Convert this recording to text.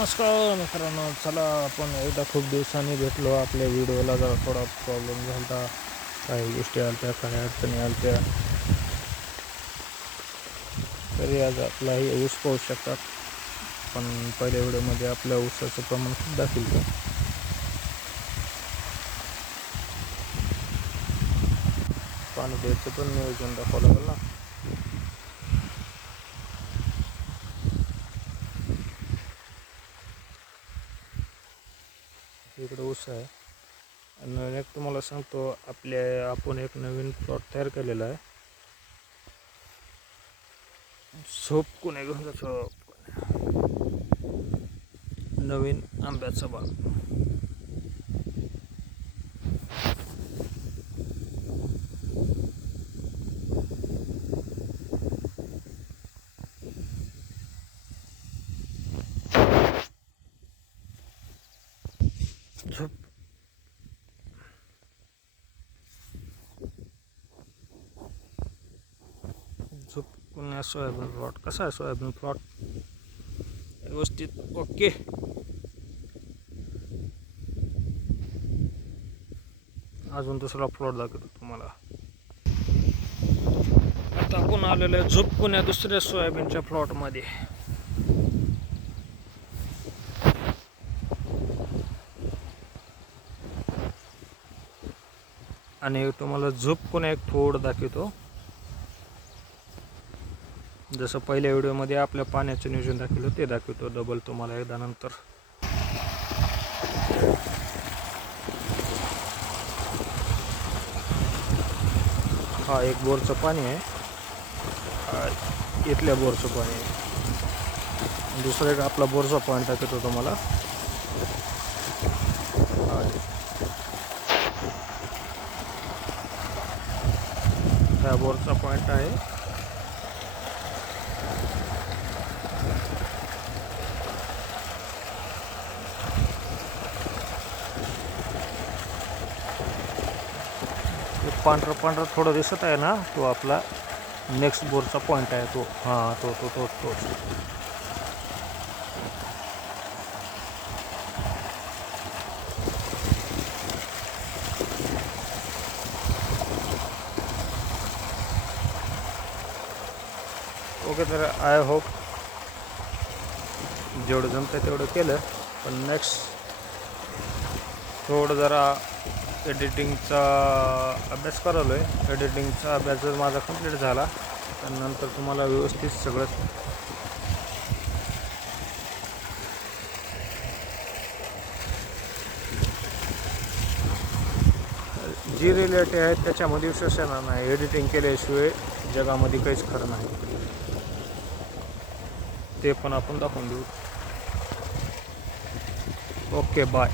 नमस्कार मित्रांनो. चला आपण एकदा खूप दिवसांनी भेटलो आपल्या व्हिडिओला. जरा थोडा प्रॉब्लेम झाला काही गोष्टी आलत्या काही अडचणी आलत्या. तरी आज आपलाही ऊस पाहू शकतात. पण पहिल्या व्हिडिओमध्ये आपल्या ऊसाचं प्रमाण खूप दाखवलं. पाणी द्यायचं पण नियोजन दाखवावं लागेल ना? इकडं ऊस आहे. आणि एक तुम्हाला सांगतो आपल्या आपण एक नवीन प्लॉट तयार केलेला आहे. सोप कोणी घेऊन जातो नवीन आंब्याचा बाग. झोप. झोप पुण्या सोयाबीन प्लॉट? कसा आहे सोयाबीन प्लॉट? व्यवस्थित. ओके. अजून दुसरा प्लॉट दाखवतो तुम्हाला. आता आपण आलेलो आहे झोप पुण्या दुसऱ्या सोयाबीनच्या प्लॉटमध्ये. आणि तुम्हाला झोप एक थोडं दाखवतो. जसं पहिल्या व्हिडिओमध्ये आपल्या पाण्याचं नियोजन दाखवलं ते दाखवतो डबल तुम्हाला एकदा नंतर. हा एक बोरचं पाणी आहे. इथल्या बोरचं पाणी आहे. दुसरं एक आपला बोरचा पॉईंट दाखवतो तुम्हाला. हा बोरचा पॉईंट आहे. पांढरं पांढरं थोडं दिसत आहे ना तो आपला नेक्स्ट बोरचा पॉईंट आहे तो. हां तो तो तो तो ओके तर आय होप जेवढं जमतं तेवढं केलं. पण नेक्स्ट थोडं जरा एडिटिंगचा अभ्यास करालो आहे एडिटिंगचा अभ्यास जर माझा कंप्लीट झाला तर नंतर तुम्हाला व्यवस्थित सगळं जी रिलेटी आहेत त्याच्यामध्ये विश्वास येणार नाही. एडिटिंग केल्याशिवाय जगामध्ये काहीच खरं नाही. ते पण आपण दाखवून देऊ. Okay bye.